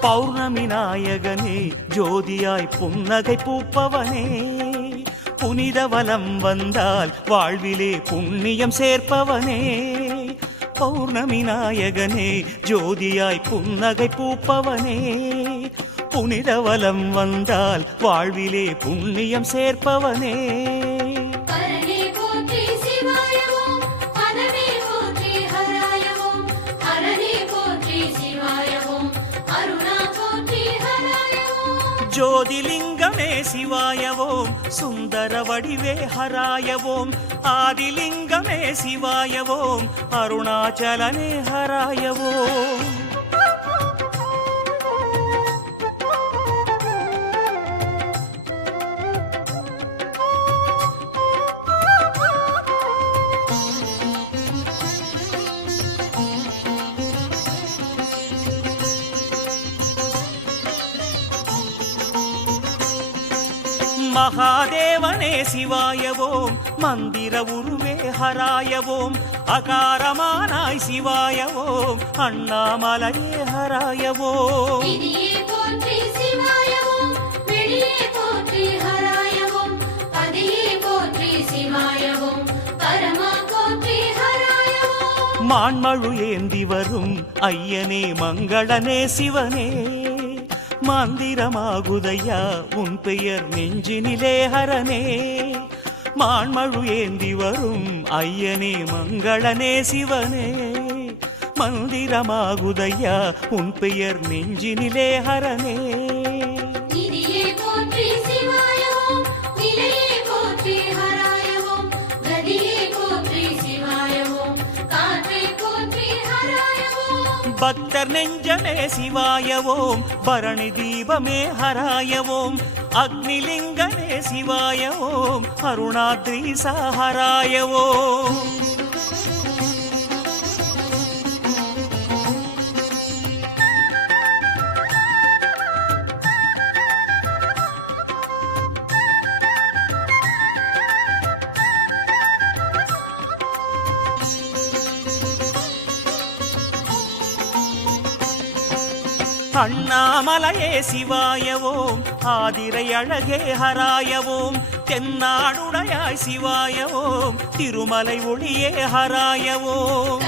பௌர்ணமி நாயகனே ஜோதியாய் புன்னகை பூப்பவனே. புனித வலம் வந்தால் வாழ்விலே புண்ணியம் சேர்ப்பவனே. பௌர்ணமி நாயகனே ஜோதியாய் புன்னகை பூப்பவனே. புனித வலம் வந்தால் வாழ்விலே புண்ணியம் சேர்ப்பவனே. ஹராயவோம் ஜோதிலிங்கமே சிவாயவோம் சுந்தர வடிவே ஹராயவோம் ஆதிலிங்கமே சிவாயவோம் அருணாச்சலனே ஹராயவோம் மகாதேவனே சிவாயவோம். மந்திர உருவே ஹராயவோம். அகாரமானாய் சிவாயவோம். அண்ணாமலையே ஹராயவோம். மான்மழு ஏந்தி வரும். ஐயனே மங்களனே சிவனே. மந்திரமாகுதையா? உன் பெயர் நெஞ்சினிலே ஹரனே. மான்மழு ஏந்தி வரும் ஐயனே மங்களனே சிவனே. மந்திரமாகுதையா? உன் பெயர் நெஞ்சினிலே ஹரனே. பக்தர் நெஞ்சமே சிவாயவோம். பரணி தீபமே ஹராயவோம். அக்னிலிங்கமே சிவாயவோம். அருணாத்ரி ஹராயவோம். அண்ணாமலையே சிவாயவோம். ஆதிரை அழகே ஹராயவோம். தென்னாடுடையாய் சிவாயவோம். திருமலை ஒளியே ஹராயவோம்.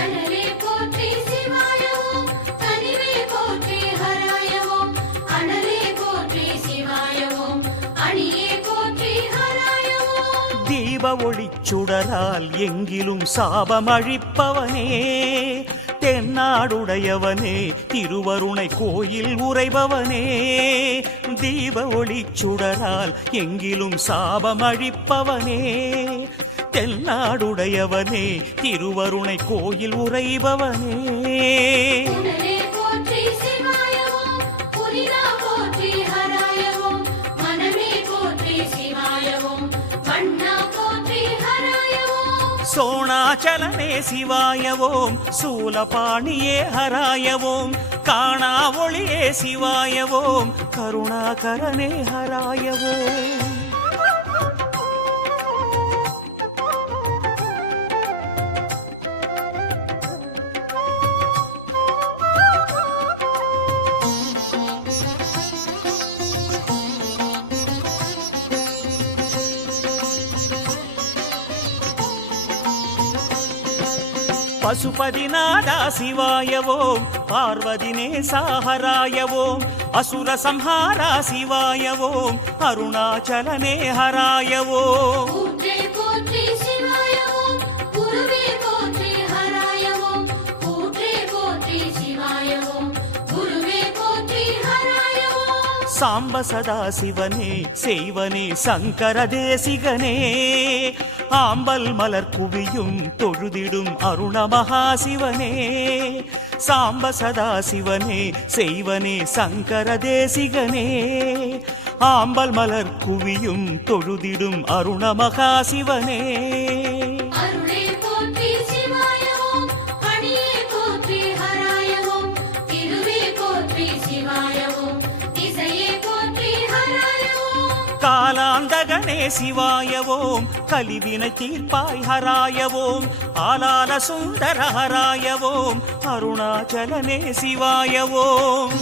தீப ஒளிச்சுடரால் எங்கிலும் சாபமழிப்பவனே. தென்னாடுடையவனே திருவருணை கோயில் உறைபவனே. தீப ஒளி சுடரால் எங்கிலும் சாபம் அழிப்பவனே தென்னாடுடையவனே திருவருணை கோயில் உறைபவனே. சோணாச்சலனே சிவாயவோம் சூலபாணியே ஹராயவோம் காணா ஒளியே சிவாயவோம் கருணாகரனே ஹராயவோம். பசுபதிநாதா சிவாயவோம் பார்வதினே சாஹராயவோம் அசுர சம்ஹாரா சிவாயவோம் அருணாச்சலனே ஹராயவோம் ஊற்றே போற்றி சிவாயவோம் குருவே போற்றி ஹராயவோம் ஊற்றே போற்றி சிவாயவோம் ஆம்பல் மலர் குவியும் தொழுதிடும் அருண மகாசிவனே சாம்ப சதா சிவனே செய்வனே சங்கர தேசிகனே ஆம்பல் மலர் குவியும் தொழுதிடும் அருண மகாசிவனே காலாந்தகனே சிவாயவோம் கலிவினை தீர்ப்பாய் ஹராயவோம் ஆலால சுந்தர ஹராயவோம் அருணாச்சலனே சிவாயவோம்.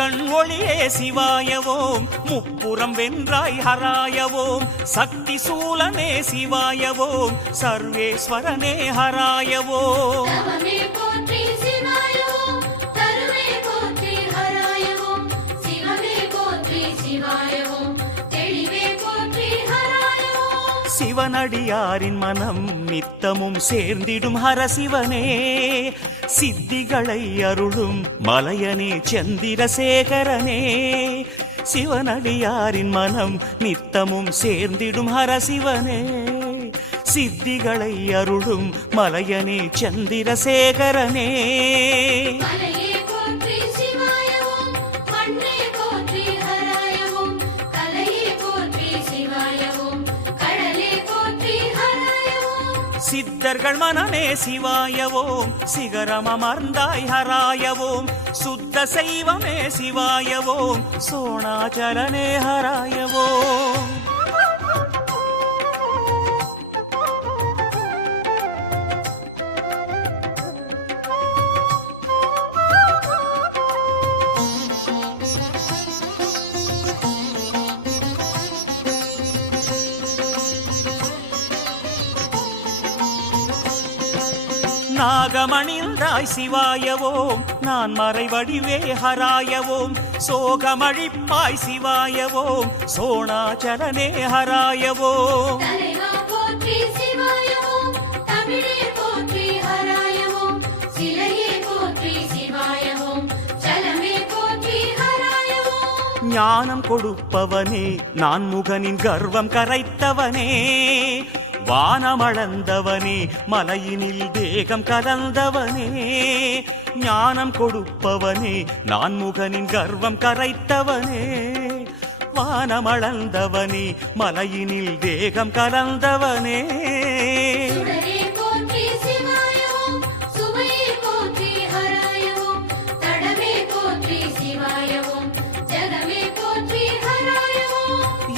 கண் ஒளியே சிவாயவோம். முப்புறம் வென்றாய் ஹராயவோம். சக்தி சூலனே சிவாயவோம். சர்வேஸ்வரனே ஹராயவோம். சிவனடியாரின் மனம் நித்தமும் சேர்ந்திடும் ஹரசிவனே. சித்திகளை அருளும் மலையனே சந்திரசேகரனே. சிவனடியாரின் மனம் நித்தமும் சேர்ந்திடும் ஹரசிவனே. சித்திகளை அருளும் மலையனே சந்திரசேகரனே. சித்தர்கள் மனமே சிவாயவோம் சிகரம் அமர்ந்தாய் ஹராயவோம் சுத்த செய்வமே சிவாயவோம் சோணாச்சலனே ஹராயவோம் நாகமணிந்தாய் சிவாயவோம். நான் மறைவடிவே ஹராயவோம். சோகமழிப்பாய் சிவாயவோம். போற்றி ஹராயவோம். ஞானம் கொடுப்பவனே நான் முகனின் கர்வம் கரைத்தவனே. வானமளந்தவனே மலையினில் தேகம் கலந்தவனே ஞானம் கொடுப்பவனே நான் முகனின் கர்வம் கரைத்தவனே. வானமளந்தவனே மலையினில் தேகம் கலந்தவனே.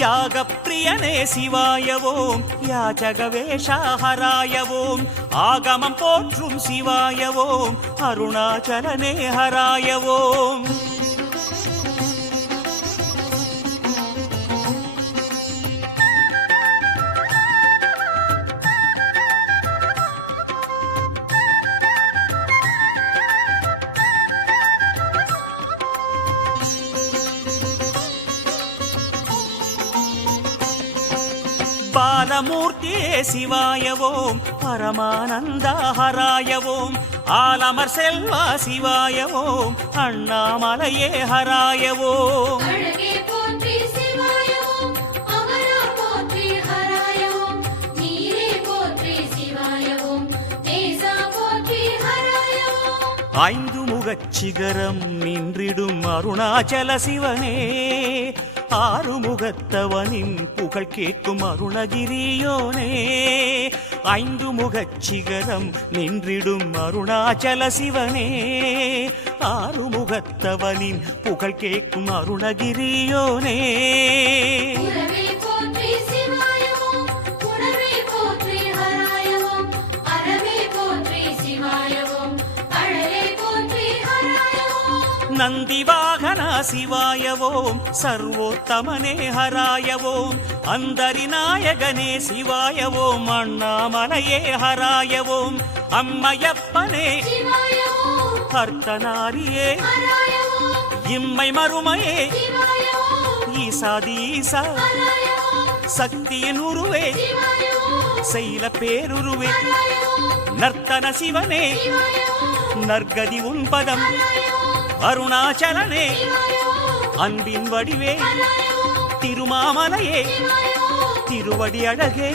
ஹராயவோம் யாகப்பிரியனே சிவாயவோம். யாச்சகவேஷாஹராயவோம் ஆகமம் போற்றும் சிவாயவோம். அருணாச்சலனே ஹராயவோம். பாலமூர்த்தியே சிவாயவோம். பரமானந்தா ஹராயவோம் ஆலமர் செல்வா சிவாயவோம். அண்ணாமலையே ஹராயவோம். ஐந்து முகச் சிகரம் நின்றிடும் அருணாச்சல சிவனே. ஆறுமுகத்தவனின் புகழ் கேட்கும் அருணகிரியோனே. ஐந்து முகச் சிகரம் நின்றிடும் அருணாச்சல சிவனே. ஆறுமுகத்தவனின் புகழ் கேட்கும் அருணகிரியோனே. ஹராயவோம் நந்தி வாகனா சிவாயவோம் சர்வோத்தமனே ஹராயவோம். அந்தரி நாயகனே சிவாயவோம். அண்ணாமலையே ஹராயவோம். அம்மையப்பனே சிவாயவோம் இம்மை மறுமையே. சிவாயவோம் ஈசாதி ஈசா சக்தியின் உருவே. செயல பேருருவே. நர்த்தன சிவனே. சிவாயவோம் நற்கதி உன்பதம் அருணாச்சலனே. அன்பின் வடிவே திருமாமலையே திருவடி அழகே.